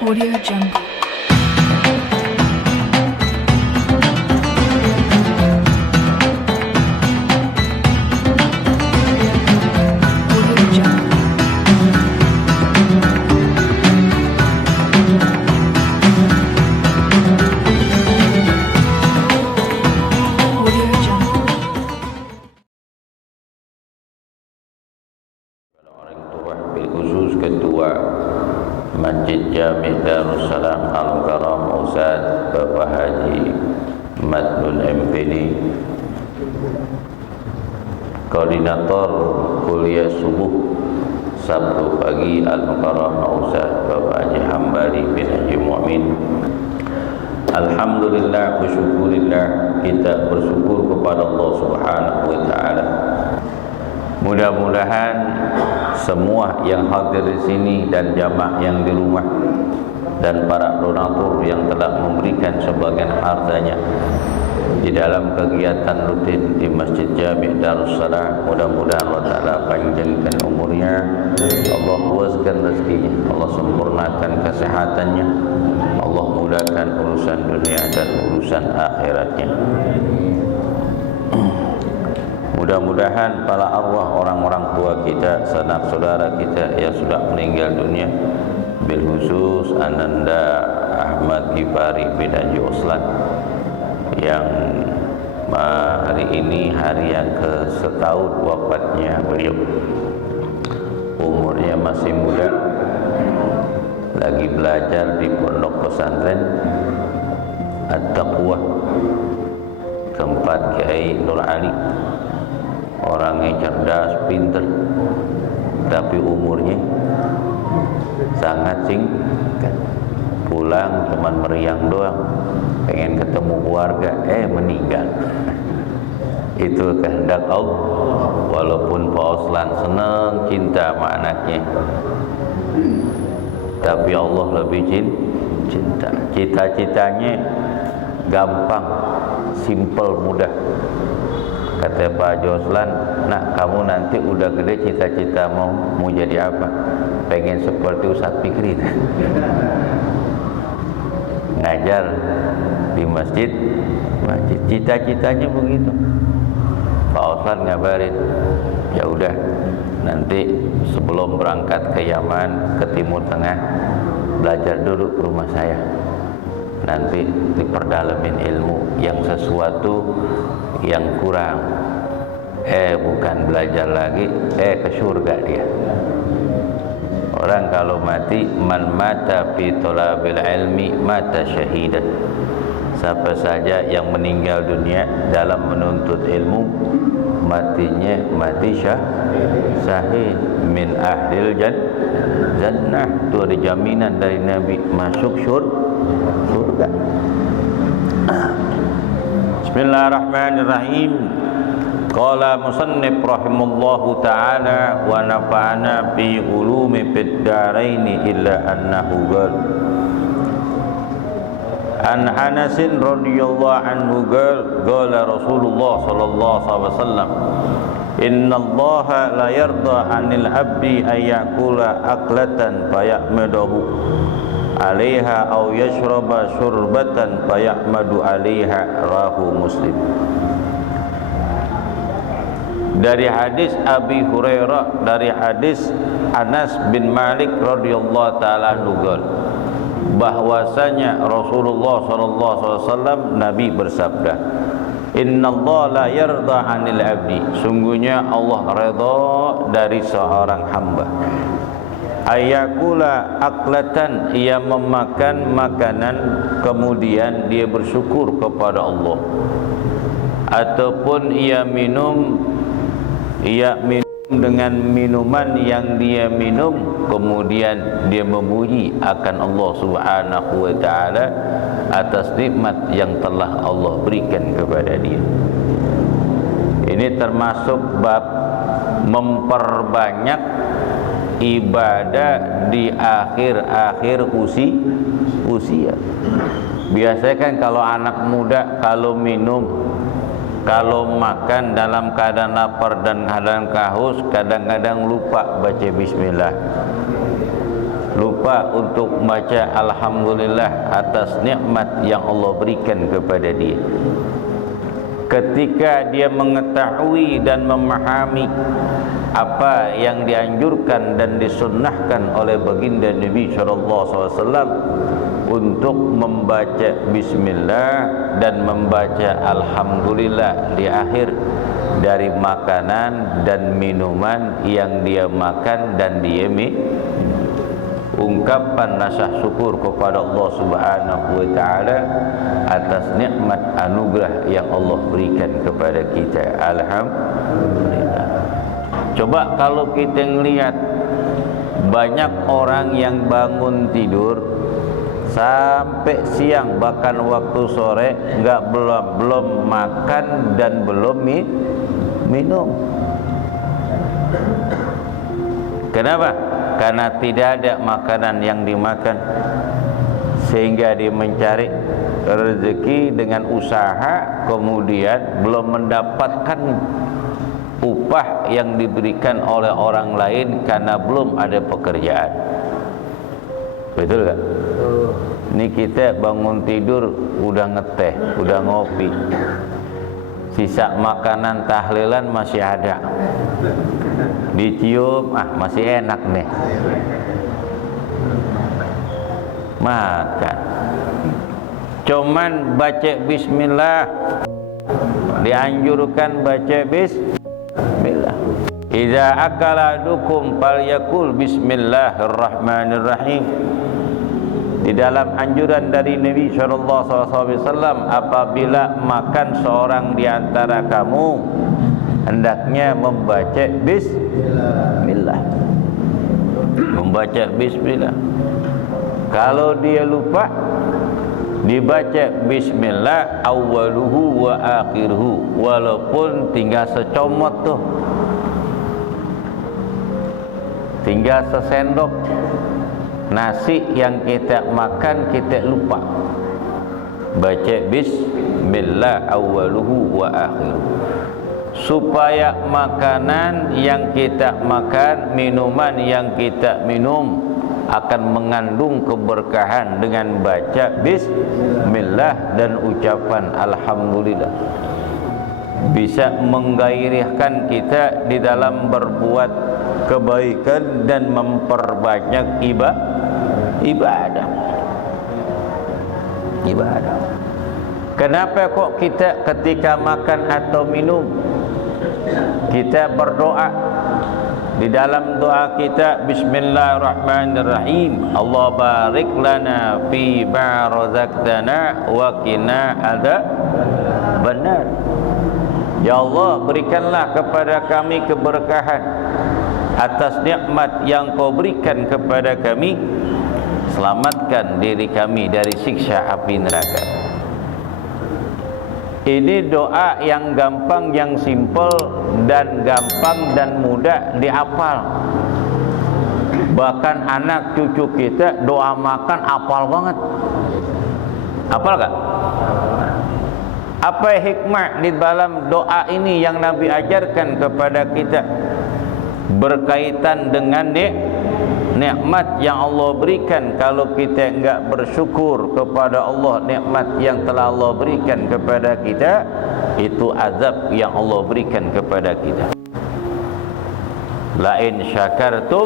Audio Jungle. Audio Jungle. Audio Jungle. Orang tua, bil khusus ketua Masjid Jami' Darussalam Al-Karam Ustaz Bapak Haji Madnul MPD, koordinator kuliah subuh Sabtu pagi Al-Karam Ustaz Bapak Haji Hambali bin Haji Mu'min. Alhamdulillah wa syukurillah, kita bersyukur kepada Allah Subhanahu wa taala. Mudah-mudahan semua yang hadir di sini dan jamaah yang di rumah dan para donatur yang telah memberikan sebagian hartanya di dalam kegiatan rutin di Masjid Jami' Darussalam, mudah-mudahan Allah Ta'ala panjangkan umurnya, Allah luaskan rezekinya, Allah sempurnakan kesehatannya, Allah mudahkan urusan dunia dan urusan akhiratnya. Mudah-mudahan para arwah orang-orang tua kita, sanak saudara kita yang sudah meninggal dunia, bil khusus Ananda Ahmad Gifari bin Haji Oslan yang hari ini hari yang ke-1 wafatnya beliau. Umurnya masih muda, lagi belajar di pondok pesantren At-Taqwa tempat Kiai Nur Ali. Orangnya cerdas, pinter, tapi umurnya sangat singkat. Pulang cuman meriang doang, pengen ketemu keluarga, meninggal. Itu kehendak Allah. Walaupun Pak Oslan senang cinta sama anaknya, tapi Allah lebih cinta. Cita-citanya gampang, simple, mudah. Kata Pak Joslan, nak kamu nanti udah gede cita-cita mau jadi apa? Pengen seperti Ustaz Fikri. Ngajar di masjid. Cita-citanya begitu. Pak Oslan ngabarin, ya udah nanti sebelum berangkat ke Yaman, ke Timur Tengah, belajar dulu ke rumah saya. Nanti diperdalamin ilmu yang sesuatu yang kurang, bukan belajar lagi, ke surga dia. Orang kalau mati, man mata fi talabil ilmi mata syahidan. Siapa saja yang meninggal dunia dalam menuntut ilmu, matinya mati syahid min ahlil jannah. Itu ada jaminan dari Nabi masuk surga. Bismillahirrahmanirrahim. Qala musannif rahimallahu ta'ala wa nafa'ana fi ulumi fid daraini illa annahu qala an Anasin radhiyallahu anhu qala Rasulullah sallallahu alaihi wasallam inna Allaha la yarda 'anil 'abdi ay ya'kula aklatan fayahmadahu 'alaiha aw yashraba syurbatan fayahmadu 'alaiha, rawahu Muslim. Dari hadis Abi Hurairah, dari hadis Anas bin Malik radhiyallahu taala anhu, bahwasanya Rasulullah sallallahu alaihi wasallam Nabi bersabda, innallaha la yarda 'anil 'abdi, sungguhnya Allah redha dari seorang hamba, ayakula aklatan, ia memakan makanan kemudian dia bersyukur kepada Allah, ataupun ia minum dengan minuman yang dia minum kemudian dia memuji akan Allah Subhanahu wa taala atas nikmat yang telah Allah berikan kepada dia. Ini termasuk bab memperbanyak ibadah di akhir-akhir usia. Biasanya kan kalau anak muda kalau minum, kalau makan dalam keadaan lapar dan keadaan haus, kadang-kadang lupa baca bismillah. lupa untuk membaca alhamdulillah atas nikmat yang Allah berikan kepada dia. Ketika dia mengetahui dan memahami apa yang dianjurkan dan disunnahkan oleh baginda Nabi SAW untuk membaca bismillah dan membaca alhamdulillah di akhir dari makanan dan minuman yang dia makan dan dia ungkapan rasa syukur kepada Allah Subhanahu wa taala atas nikmat anugerah yang Allah berikan kepada kita. Alhamdulillah. Coba kalau kita melihat banyak orang yang bangun tidur sampai siang bahkan waktu sore belum makan dan belum minum. Kenapa? Karena tidak ada makanan yang dimakan, sehingga dia mencari rezeki dengan usaha, kemudian belum mendapatkan upah yang diberikan oleh orang lain karena belum ada pekerjaan. Betul kan? Ini kita bangun tidur udah ngeteh, udah ngopi, sisa makanan tahlilan masih ada, dicium, masih enak nih, makan. Cuman baca bismillah, dianjurkan baca bismillah. Idza akala ahadukum falyakul bismillahirrahmanirrahim. Di dalam anjuran dari Nabi SAW, apabila makan seorang di antara kamu, hendaknya membaca bismillah. Membaca bismillah. Kalau dia lupa, dibaca bismillah awwaluhu wa akhiruhu, walaupun tinggal secomot tuh, tinggal sesendok nasi yang kita makan kita lupa, baca bismillah awwaluhu wa akhiruhu, supaya makanan yang kita makan, minuman yang kita minum akan mengandung keberkahan dengan baca bismillah dan ucapan alhamdulillah, bisa menggairahkan kita di dalam berbuat kebaikan dan memperbanyak ibadah. Kenapa kok kita ketika makan atau minum kita berdoa? Di dalam doa kita bismillahirrahmanirrahim, Allah barik lana fi ma razaqtana wa qina adzabannar. Ya Allah, berikanlah kepada kami keberkahan atas nikmat yang kau berikan kepada kami, selamatkan diri kami dari siksa api neraka. Ini doa yang gampang, yang simpel dan gampang dan mudah dihafal. Bahkan anak cucu kita doa makan hafal banget. Hafal gak? Apa hikmah di dalam doa ini yang Nabi ajarkan kepada kita berkaitan dengan nikmat yang Allah berikan? Kalau kita enggak bersyukur kepada Allah, nikmat yang telah Allah berikan kepada kita, itu azab yang Allah berikan kepada kita. La in syakartum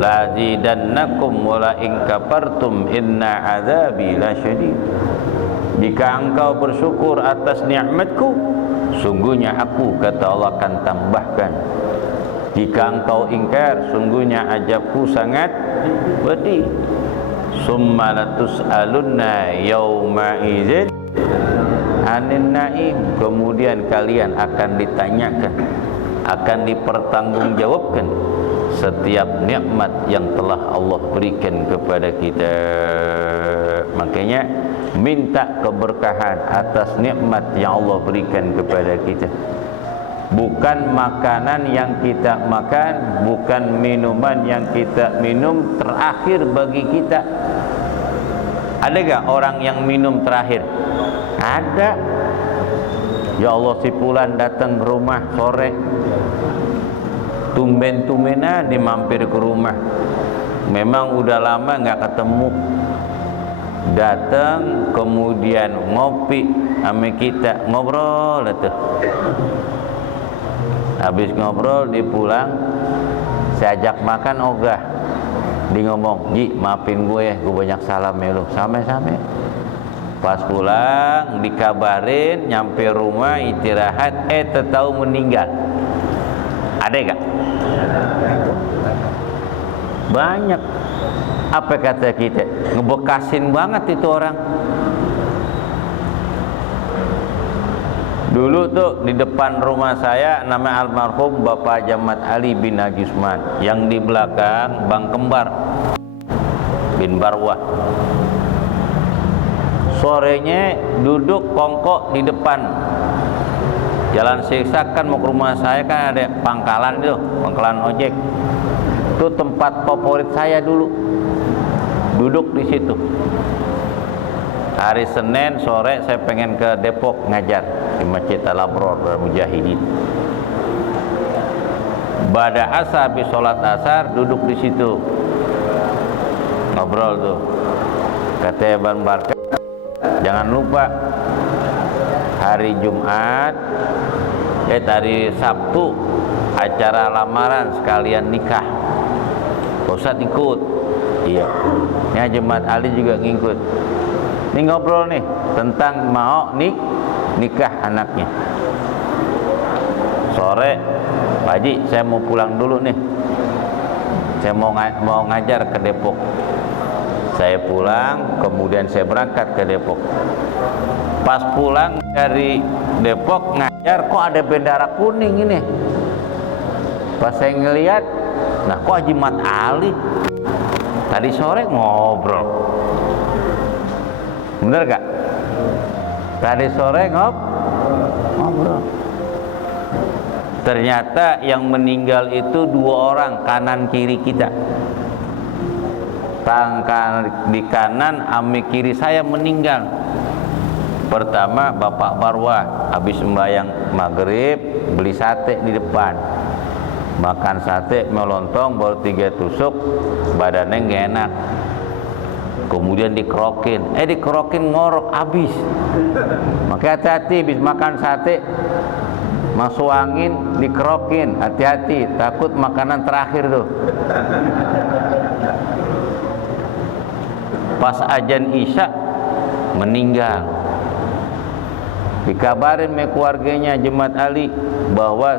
la zidannakum wa la in kafartum inna azabi lasyadid. Jika engkau bersyukur atas nikmatku, sungguhnya aku, kata Allah, akan tambahkan. Jika engkau ingkar, sungguhnya azabku sangat pedih. Summa latus'alunna yawma idzin anin naim. Kemudian kalian akan ditanyakan, akan dipertanggungjawabkan setiap nikmat yang telah Allah berikan kepada kita. Makanya minta keberkahan atas nikmat yang Allah berikan kepada kita. Bukan makanan yang kita makan, bukan minuman yang kita minum terakhir bagi kita. Ada gak orang yang minum terakhir? Ada. Ya Allah, si fulan datang ke rumah sore, tumben-tumbenan dimampir ke rumah, memang udah lama nggak ketemu, datang kemudian ngopi sama kita, ngobrol itu. Habis ngobrol dia pulang, saya ajak makan ogah. Dia ngomong, "Ji, maafin gue ya, gue banyak salam ya lu." Sama-sama. Pas pulang dikabarin, nyampe rumah istirahat, tahu meninggal. Ada gak? Banyak. Apa kata kita? Ngebekasin banget itu orang. Dulu tuh di depan rumah saya nama almarhum Bapak Jamat Ali bin Haji Usman, yang di belakang Bang Kembar bin Barwah. Sorenya duduk kongkok di depan Jalan Siksa, kan mau ke rumah saya kan ada pangkalan itu, pangkalan ojek. Itu tempat favorit saya dulu. Duduk di situ. Hari Senin sore saya pengen ke Depok ngajar di Masjid Al-Abror Mujahidin. Pada asar, habis sholat asar duduk di situ. Ngobrol tuh. Kata Bang Barka, jangan lupa hari Jumat, hari Sabtu acara lamaran sekalian nikah. Pak Ustadz ikut. Iya. Ini Jamat Ali juga ngikut. Ini ngobrol nih tentang mau nikah anaknya. Sore, Pak Haji, saya mau pulang dulu nih. Saya mau ngajar ke Depok. Saya pulang, kemudian saya berangkat ke Depok. Pas pulang dari Depok ngajar, kok ada bendera kuning ini. Pas saya ngeliat, nah kok Haji Mat Ali tadi sore ngobrol. Bener gak? Tadi sore ngobrol. Ternyata yang meninggal itu 2 orang, kanan kiri kita. Tangan di kanan, ame kiri saya meninggal. Pertama Bapak Barwah, habis sembahyang maghrib beli sate di depan, makan sate melontong baru 3 tusuk, badannya nggak enak. Kemudian dikerokin ngorok habis. Maka hati-hati, habis makan sate masuk angin dikerokin, hati-hati, takut makanan terakhir tuh. Pas azan Isya meninggal. Dikabarin sama keluarganya Jamat Ali bahwa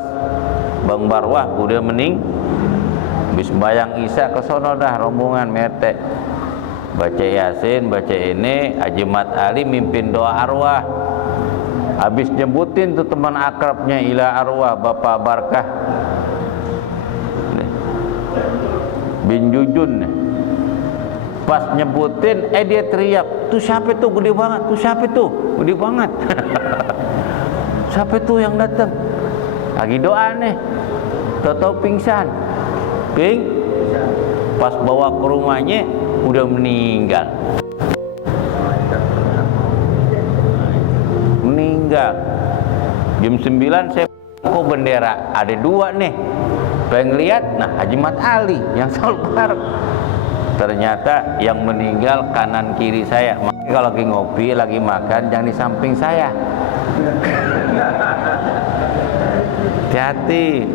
Bang Barwah udah habis sembahyang Isya ke sono dah rombongan mete. Baca Yasin, baca ini, Jamat Ali mimpin doa arwah. Habis nyebutin tuh teman akrabnya ila arwah Bapak Barkah bin Jujun nih. Pas nyebutin, dia teriak, "Tuh siapa tuh gede banget? Tuh siapa tuh gede banget?" Siapa tuh yang datang? Lagi doa nih. Tahu pingsan. Pas bawa ke rumahnya udah meninggal. Jam 9 saya kok bendera ada 2 nih. Pengen lihat, nah Haji Mat Ali yang selalu bareng. Ternyata yang meninggal kanan kiri saya. Makanya kalau lagi ngopi, lagi makan, jangan di samping saya. Hati-hati.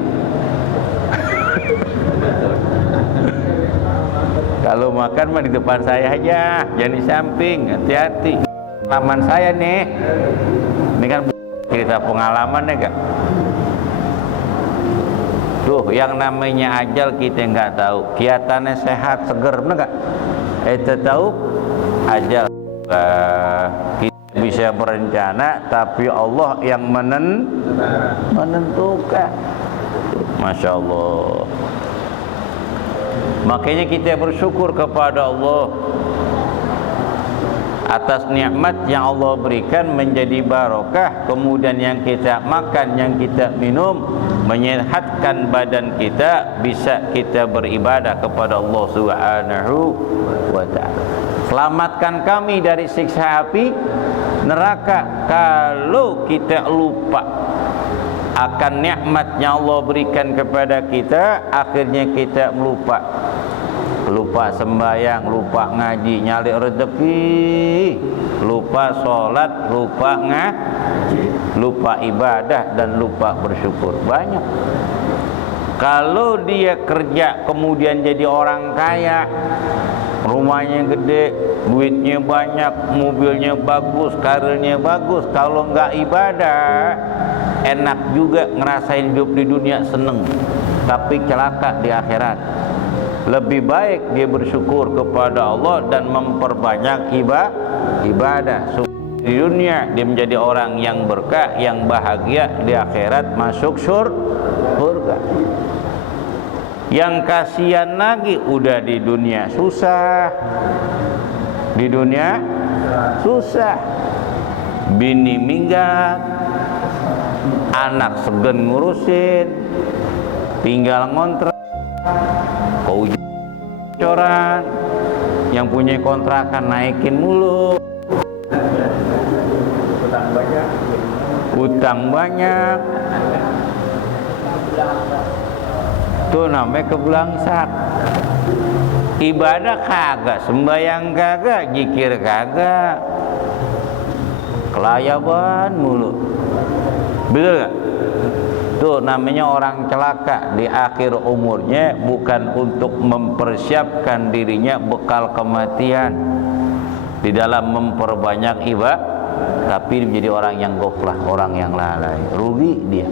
Kalau makan mah di depan saya aja, jangan di samping. Hati-hati. Pengalaman saya nih. Ini kan cerita pengalaman ya gak? Tuh yang namanya ajal kita nggak tahu. Kelihatannya sehat, seger, bener gak? Itu tahu ajal. Kita bisa berencana, tapi Allah yang menentukan. Masya Allah. Makanya kita bersyukur kepada Allah atas nikmat yang Allah berikan menjadi barokah, kemudian yang kita makan, yang kita minum menyehatkan badan kita, bisa kita beribadah kepada Allah Subhanahu wa ta'ala. Selamatkan kami dari siksa api neraka. Kalau kita lupa akan nikmat yang Allah berikan kepada kita, akhirnya kita melupa. lupa sembahyang, lupa ngaji, nyari rezeki, lupa sholat, lupa ibadah, dan lupa bersyukur. Banyak. Kalau dia kerja kemudian jadi orang kaya, rumahnya gede, duitnya banyak, mobilnya bagus, karirnya bagus, kalau nggak ibadah, enak juga ngerasain hidup di dunia seneng, tapi celaka di akhirat. Lebih baik dia bersyukur kepada Allah dan memperbanyak ibadah. Di dunia dia menjadi orang yang berkah, yang bahagia, di akhirat masuk surga. Yang kasihan lagi, udah di dunia susah, bini minggat, anak segen ngurusin, tinggal ngontrak, coran, yang punya kontrakan naikin mulu, utang banyak. Itu namanya kebelangsak. Ibadah kagak, sembahyang kagak, zikir kagak, kelayaban mulu. Betul gak? Itu namanya orang celaka di akhir umurnya, bukan untuk mempersiapkan dirinya bekal kematian di dalam memperbanyak ibadah, tapi menjadi orang yang goflah, orang yang lalai, rugi dia.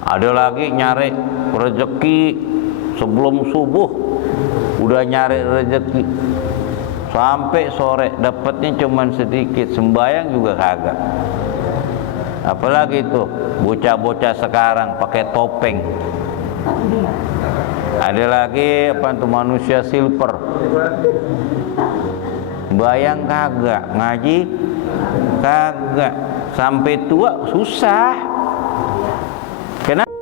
Ada lagi nyari rezeki sebelum subuh, udah nyari rezeki sampai sore, dapatnya cuman sedikit, sembahyang juga kagak. Apalagi itu bocah-bocah sekarang pakai topeng. Ada lagi apa tuh, manusia silver, bayang kagak, ngaji kagak, sampai tua susah. Kenapa?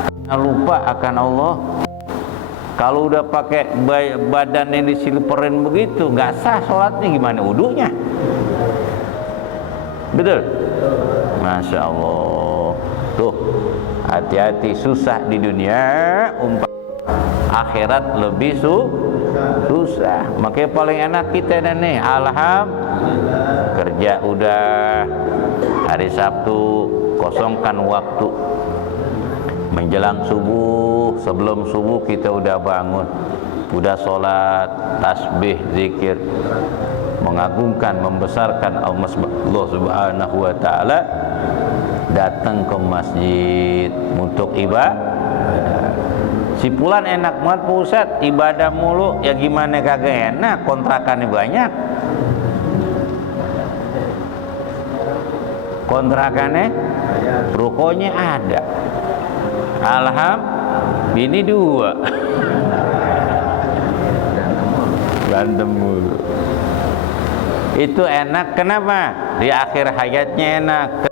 Karena lupa akan Allah. Kalau udah pakai badan yang disilperin begitu, nggak sah sholatnya, gimana wudunya? Betul? Masya Allah. Tuh, hati-hati, susah di dunia, akhirat lebih susah. Makanya paling enak kita nih, alhamdulillah, kerja udah, hari Sabtu kosongkan waktu, menjelang subuh, sebelum subuh kita udah bangun, udah sholat, tasbih, zikir, mengagungkan, membesarkan Allah Subhanahu wa ta'ala, datang ke masjid untuk ibadah. Si Pulan enak banget Pak Ustadz, ibadah mulu, ya gimana kagak enak, kontrakannya banyak, rukonya ada, alhamdulillah, bini 2, berantem mulu. Itu enak, kenapa? Di akhir hayatnya enak,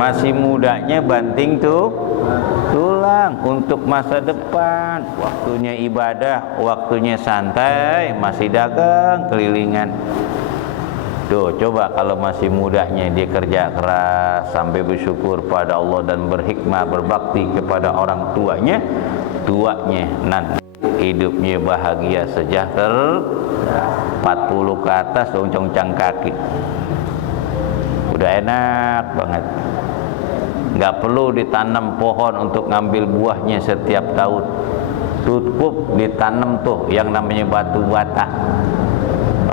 masih mudanya banting tulang untuk masa depan. Waktunya ibadah, waktunya santai, masih dagang, kelilingan. Tuh, coba kalau masih mudanya dia kerja keras sampai bersyukur pada Allah dan berhikmah, berbakti kepada orang tuanya nanti hidupnya bahagia, sejahtera, 40 ke atas, oncong-oncang kaki, udah enak banget. Nggak perlu ditanam pohon untuk ngambil buahnya setiap tahun, cukup ditanam tuh yang namanya batu bata,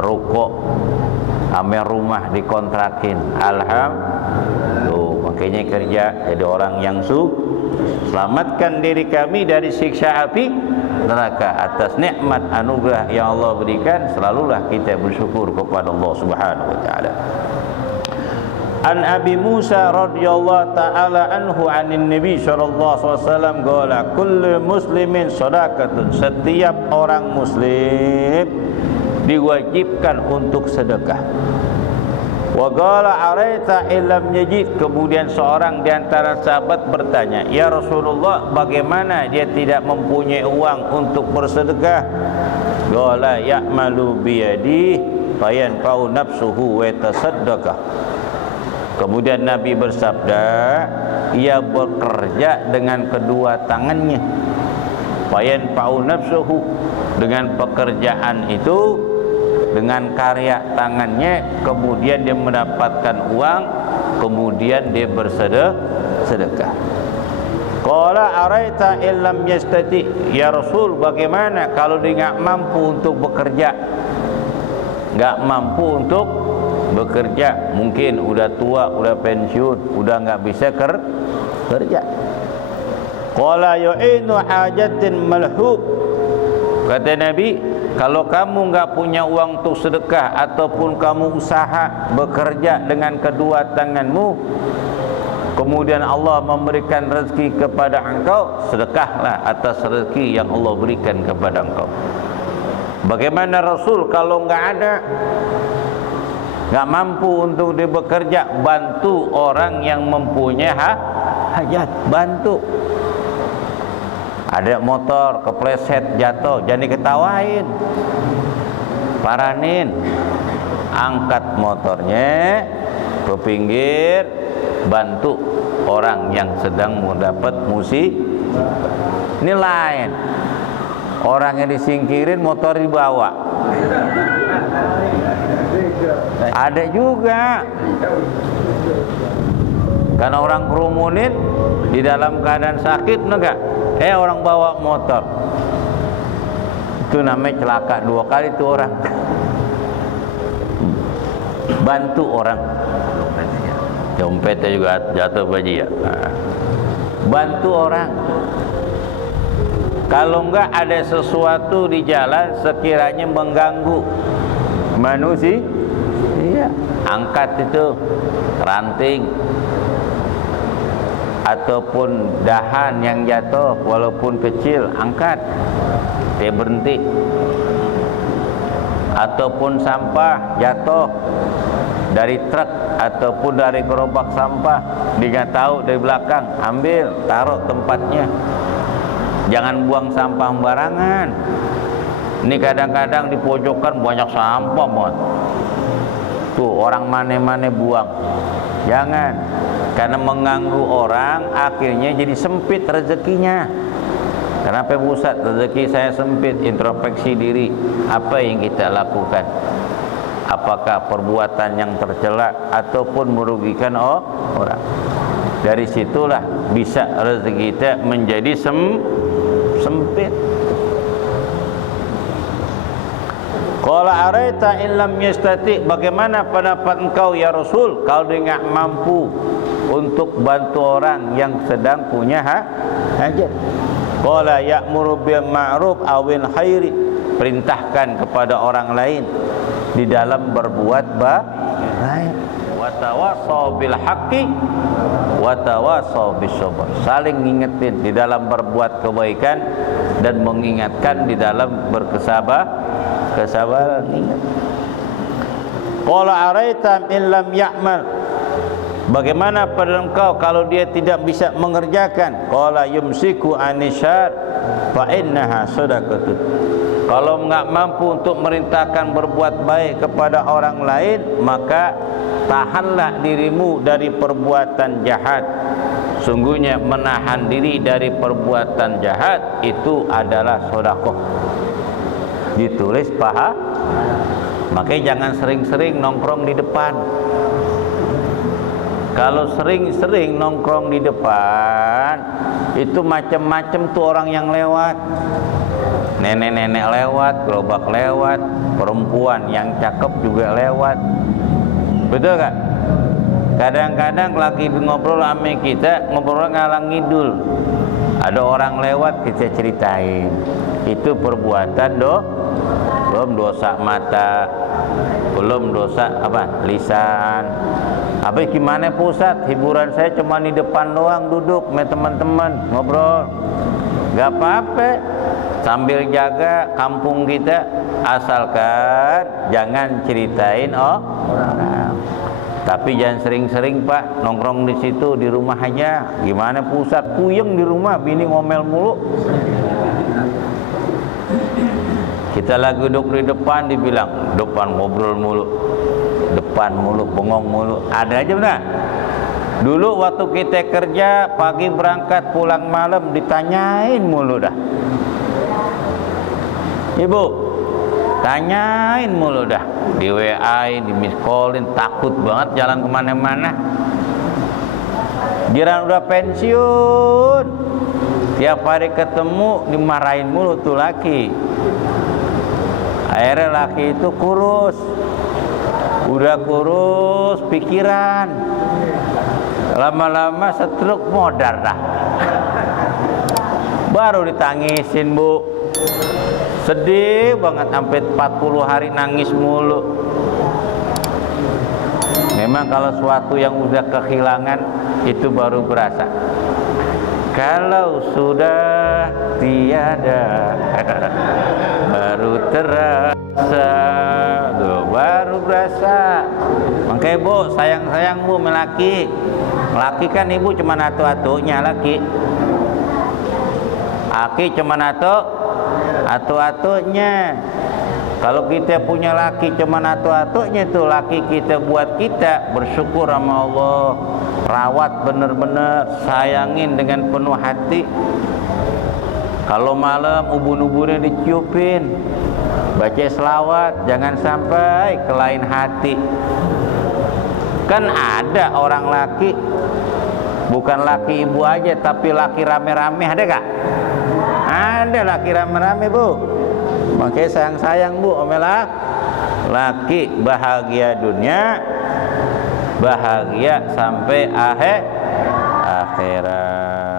ruko, ame rumah dikontrakin, alhamdulillah. Tuh, makanya kerja jadi orang yang selamatkan diri kami dari siksa api neraka. Atas nikmat anugerah yang Allah berikan, selalulah kita bersyukur kepada Allah Subhanahu wa taala. An Abi Musa radhiyallahu taala anhu anin Nabi sallallahu alaihi wasallam qala kullu muslimin shadaqatun, setiap orang muslim diwajibkan untuk sedekah. Wa qala araita illam yajid, kemudian seorang di antara sahabat bertanya, ya Rasulullah, bagaimana dia tidak mempunyai uang untuk bersedekah? Qala ya'malu biyadi fayanfa'u nafsuhu wa yatasaddaqah. Kemudian Nabi bersabda, ia bekerja dengan kedua tangannya, fayanfa'u nafsuhu, dengan pekerjaan itu, dengan karya tangannya, kemudian dia mendapatkan uang, kemudian dia bersedekah. Qala araita illam yastati, ya Rasul, bagaimana kalau dia enggak mampu untuk bekerja? Enggak mampu untuk bekerja, mungkin udah tua, udah pensiun, udah enggak bisa kerja. Qala yu'inu hajatin malhub, kata Nabi, kalau kamu enggak punya uang untuk sedekah ataupun kamu usaha bekerja dengan kedua tanganmu, kemudian Allah memberikan rezeki kepada engkau, sedekahlah atas rezeki yang Allah berikan kepada engkau. Bagaimana Rasul kalau enggak ada, enggak mampu untuk dia bekerja? Bantu orang yang mempunyai hajat, bantu. Ada motor kepleset jatuh, jangan diketawain, paranin, angkat motornya ke pinggir, bantu orang yang sedang mendapat musibah. Ini lain, orang yang disingkirin motor dibawa. Ada juga, karena orang kerumunin di dalam keadaan sakit, enggak? Orang bawa motor, itu namanya celaka 2 kali tuh orang. Bantu orang, dompetnya juga jatuh baji ya. Bantu orang. Kalau enggak ada sesuatu di jalan sekiranya mengganggu manusia, iya, angkat itu ranting ataupun dahan yang jatuh walaupun kecil, angkat, dia berhenti. Ataupun sampah jatuh dari truk ataupun dari gerobak sampah, dia tahu dari belakang, ambil, taruh tempatnya. Jangan buang sampah sembarangan. Ini kadang-kadang di pojokan banyak sampah, Mon. Tuh orang mana-mana buang. Jangan, karena mengganggu orang, akhirnya jadi sempit rezekinya. Kenapa Ustaz rezeki saya sempit? Introspeksi diri, apa yang kita lakukan? Apakah perbuatan yang tercela ataupun merugikan orang? Dari situlah bisa rezeki kita menjadi sempit. Qala araita illam yastati, bagaimana pendapat engkau ya Rasul kalau dia enggak mampu untuk bantu orang yang sedang punya hajat? Qala ya'muru bil ma'ruf awil khairi, perintahkan kepada orang lain di dalam berbuat baik. Wa tawassaw bil haqqi wa tawassaw bis sabr, saling ngingetin di dalam berbuat kebaikan dan mengingatkan di dalam kesabaran. Ingat. Qala araita in lam ya'mal, bagaimana pada engkau kalau dia tidak bisa mengerjakan? Qala yumsiku anisyar fa innaha sadaqatun, kalau enggak mampu untuk merintahkan berbuat baik kepada orang lain, maka tahanlah dirimu dari perbuatan jahat. Sungguhnya menahan diri dari perbuatan jahat itu adalah sedekah. Ditulis paha. Makanya jangan sering-sering nongkrong di depan. Kalau sering-sering nongkrong di depan, itu macam-macam tuh orang yang lewat. Nenek-nenek lewat, gerobak lewat, perempuan yang cakep juga lewat. Betul gak? Kadang-kadang lagi ngobrol sama kita, ngobrol ngalang ngidul. Ada orang lewat, kita ceritain. Itu perbuatan belum dosa mata, belum dosa lisan. Apa gimana pusat? Hiburan saya cuma di depan doang, duduk sama teman-teman ngobrol. Gak apa-apa, sambil jaga kampung kita, asalkan jangan ceritain orang. Tapi jangan sering-sering Pak nongkrong di situ, di rumah aja. Gimana pusat? Puyeng di rumah, bini ngomel mulu. Kita lagi duduk di depan, dibilang depan ngobrol mulu, depan mulu, bengong mulu. Ada aja benar. Dulu waktu kita kerja pagi berangkat pulang malam ditanyain mulu dah. Ibu, tanyain mulu dah, di WA-in, di miss call-in, takut banget jalan kemana-mana. Jiran udah pensiun, tiap hari ketemu dimarahin mulu tuh laki. Akhirnya laki itu kurus, udah kurus pikiran, lama-lama stroke modar dah. Baru ditangisin bu, sedih banget sampai 40 hari nangis mulu. Memang kalau suatu yang udah kehilangan itu baru berasa. Kalau sudah tiada baru terasa, baru berasa. Makanya bu, sayang-sayang bu melaki. Laki kan ibu cuma atu-atunya laki. Aki cuma atu-atunya. Kalau kita punya laki cuma atu-atunya itu laki kita buat kita bersyukur sama Allah. Rawat bener-bener, sayangin dengan penuh hati. Kalau malam ubun-ubunnya diciupin, baca selawat, jangan sampai ke lain hati. Kan ada orang laki, bukan laki ibu aja, tapi laki rame-rame, ada gak? Ada laki rame-rame bu. Makanya sayang-sayang bu, omelah laki bahagia dunia, bahagia sampai akhirat.